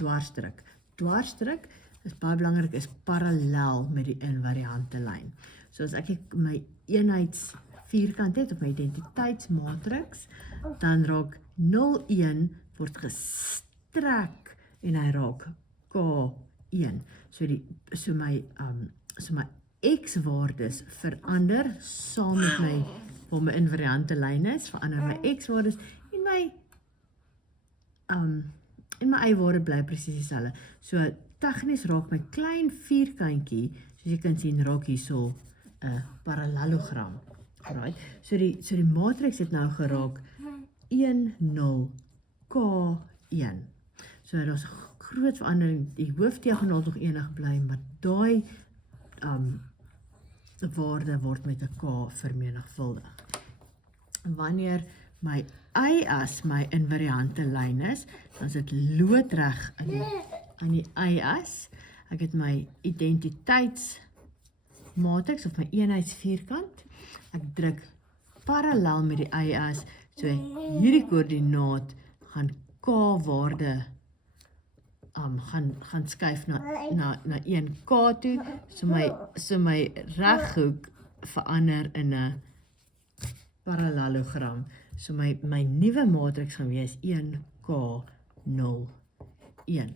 dwarsdruk. Dwarsdruk is baie belangrik, is parallel met die invariante lyn. So as ek my eenheidsvierkant het, of my identiteitsmatrix, dan raak 0,1 word gestrek en hy raak K1. So my x-waardes verander saam met waar my invariante lyn is, verander my x-waardes en my y-waarde bly presies dieselfde. So tegnies raak my klein vierkantjie, soos jy kan sien, raak hierso 'n parallelogram. Right? So die matrix het nou geraak 1, 0, K1. So daar's 'n groot verandering, die hoofdiagonaal nog enig bly, maar daai waarde word met 'n K vermenigvuldig. Wanneer my y-as my invariante lyn is, dan is dit loodreg aan die y-as. Ek het my identiteitsmatrix of my eenheidsvierkant. Ek druk parallel met die y-as, so hierdie koördinaat gaan K-waarde gaan skuif na 1K toe, so my reghoek verander in 'n parallelogram. So my nuwe matrix gaan wees 1K01.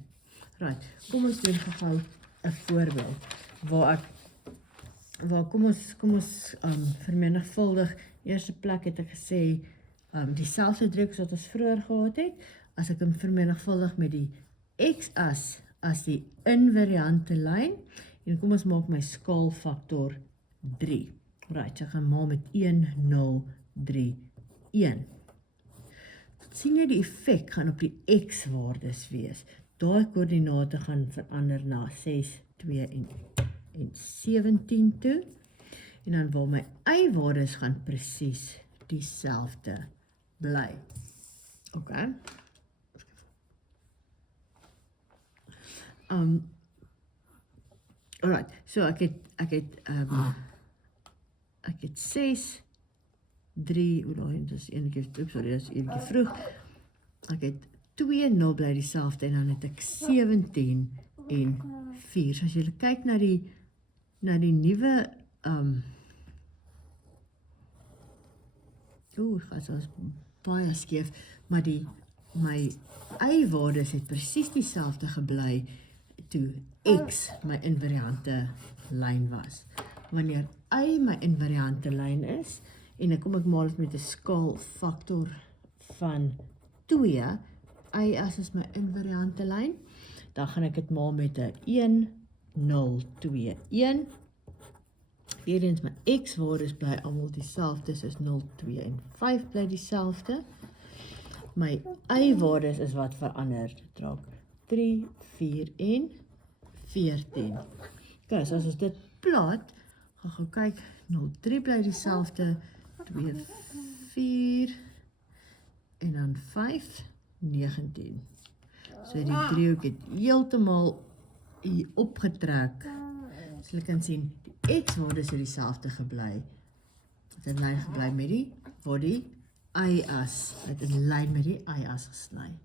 Right, kom ons doen gou 'n voorbeeld waar kom ons vermenigvuldig. Eerste plek het ek gesê dieselfde druk wat ons vroeër gehad het, as ek hom vermenigvuldig met die x-as as die invariante lyn, en kom ons maak my skaalfaktor 3. Right, so ek gaan maak met 1, 0, 3, 1. Sien jy die effek gaan op die x-waardes wees. Daai koördinate gaan verander na 6, 2 en 17 toe. En dan waar my y-waardes gaan presies dieselfde bly. Okay. Alright, so ek het 6, 3, dis eenetjie vroeg. Ek het 2, 0 bly dieselfde, en dan het ek 17 en 4. So as jy kyk na die nuwe dit is baie skeef, maar my y-waardes het presies dieselfde gebly toe x my invariante lyn was. Wanneer y my invariante lyn is, en ek maal dit met 'n skaalfaktor van 2, y-as is my invariante lyn, dan gaan ek dit maal met 'n 1, 0, 2, 1. Weerens my x-waardes bly almal dieselfde, soos 0, 2 en 5 bly dieselfde. My y-waardes is wat verander, dit raak 3, 4 en 14. Okay, so as ons dit plot, gaan kyk, 0, 3 bly dieselfde, 2, 4 en dan 5, 19. So die driehoek het heeltemal hier opgetrek. So jy kan sien, die x-waardes het dieselfde gebly. Dit het lyn gebly met die y-as. Dit is lyn met die y-as gesny.